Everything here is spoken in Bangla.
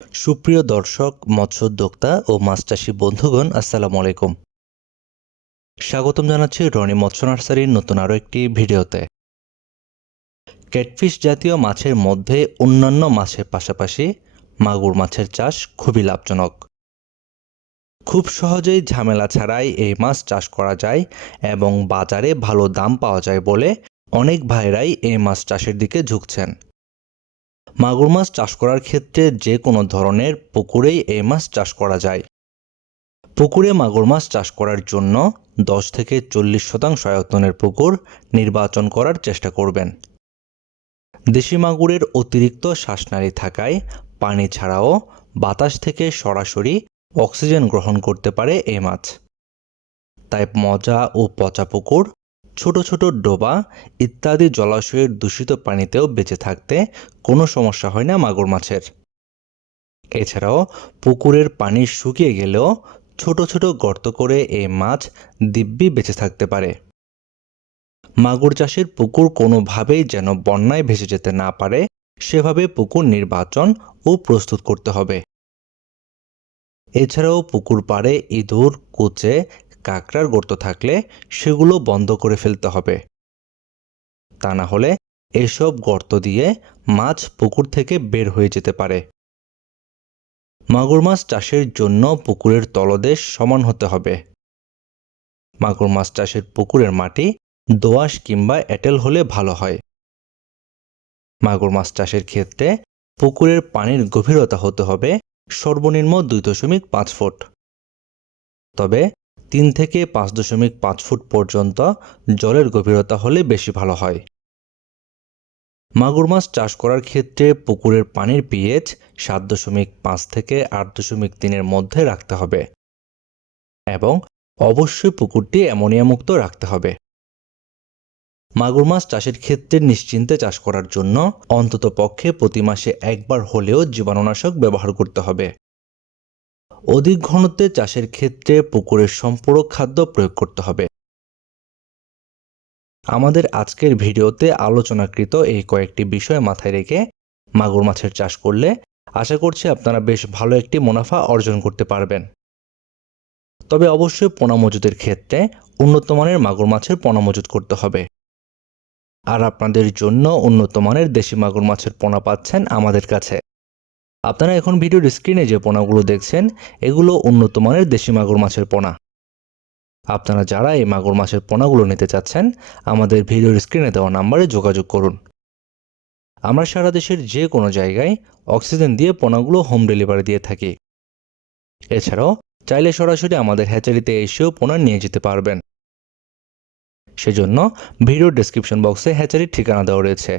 সুপ্রিয় দর্শক, মৎস্য উদ্যোক্তা ও মাছ চাষী বন্ধুগণ, আসসালামু আলাইকুম। স্বাগতম জানাচ্ছি রনি মৎস্য নার্সারির নতুন আরও একটি ভিডিওতে। ক্যাটফিশ জাতীয় মাছের মধ্যে অন্যান্য মাছের পাশাপাশি মাগুর মাছের চাষ খুবই লাভজনক। খুব সহজেই ঝামেলা ছাড়াই এই মাছ চাষ করা যায় এবং বাজারে ভালো দাম পাওয়া যায় বলে অনেক ভাইরাই এই মাছ চাষের দিকে ঝুঁকছেন। মাগুর মাছ চাষ করার ক্ষেত্রে যে কোনো ধরনের পুকুরেই এই মাছ চাষ করা যায়। পুকুরে মাগুর মাছ চাষ করার জন্য 10 থেকে 40% আয়তনের পুকুর নির্বাচন করার চেষ্টা করবেন। দেশি মাগুরের অতিরিক্ত শ্বাসনালী থাকায় পানি ছাড়াও বাতাস থেকে সরাসরি অক্সিজেন গ্রহণ করতে পারে এই মাছ। তাই মজা ও পচা পুকুর, ছোট ছোট ডোবা ইত্যাদি জলাশয়ের দূষিত পানিতেও বেঁচে থাকতে কোনো সমস্যা হয় না মাগুর মাছের। এছাড়াও পুকুরের পানি শুকিয়ে গেলেও ছোট ছোট গর্ত করে এই মাছ দিব্যি বেঁচে থাকতে পারে। মাগুর চাষের পুকুর কোনোভাবেই যেন বন্যায় ভেসে যেতে না পারে সেভাবে পুকুর নির্বাচন ও প্রস্তুত করতে হবে। এছাড়াও পুকুর পাড়ে ইঁদুর, কুচে, কাঁকড়ার গর্ত থাকলে সেগুলো বন্ধ করে ফেলতে হবে। তা না হলে এসব গর্ত দিয়ে মাছ পুকুর থেকে বের হয়ে যেতে পারে। মাগুর মাছ চাষের জন্য পুকুরের তলদেশ সমান হতে হবে। মাগুর মাছ চাষের পুকুরের মাটি দোআঁশ কিংবা এঁটেল হলে ভালো হয়। মাগুর মাছ চাষের ক্ষেত্রে পুকুরের পানির গভীরতা হতে হবে সর্বনিম্ন 2.5 ফুট। তবে 3 থেকে 5.5 ফুট পর্যন্ত জলের গভীরতা হলে বেশি ভালো হয়। মাগুর মাছ চাষ করার ক্ষেত্রে পুকুরের পানির পিএইচ 7.5 থেকে 8.3 মধ্যে রাখতে হবে এবং অবশ্যই পুকুরটি অ্যামোনিয়া মুক্ত রাখতে হবে। মাগুর মাছ চাষের ক্ষেত্রে নিশ্চিন্তে চাষ করার জন্য অন্ততপক্ষে প্রতি মাসে একবার হলেও জীবাণুনাশক ব্যবহার করতে হবে। অধিক ঘনত্বে চাষের ক্ষেত্রে পুকুরের সম্পূরক খাদ্য প্রয়োগ করতে হবে। আমাদের আজকের ভিডিওতে আলোচনাকৃত এই কয়েকটি বিষয় মাথায় রেখে মাগুর মাছের চাষ করলে আশা করছি আপনারা বেশ ভালো একটি মুনাফা অর্জন করতে পারবেন। তবে অবশ্যই পোনা মজুদের ক্ষেত্রে উন্নত মানের মাগুর মাছের পোনা মজুত করতে হবে। আর আপনাদের জন্য উন্নত মানের দেশি মাগুর মাছের পোনা পাচ্ছেন আমাদের কাছে। আপনারা এখন ভিডিওর স্ক্রিনে যে পোনাগুলো দেখছেন এগুলো উন্নত মানের দেশি মাগুর মাছের পোনা। আপনারা যারা এই মাগুর মাছের পোনাগুলো নিতে চাচ্ছেন আমাদের ভিডিওর স্ক্রিনে দেওয়া নম্বরে যোগাযোগ করুন। আমরা সারা দেশের যে কোনো জায়গায় অক্সিজেন দিয়ে পোনাগুলো হোম ডেলিভারি দিয়ে থাকি। এছাড়াও চাইলে সরাসরি আমাদের হ্যাচারিতে এসেও পোনা নিয়ে যেতে পারবেন। সেজন্য ভিডিওর ডেসক্রিপশন বক্সে হ্যাচারির ঠিকানা দেওয়া রয়েছে,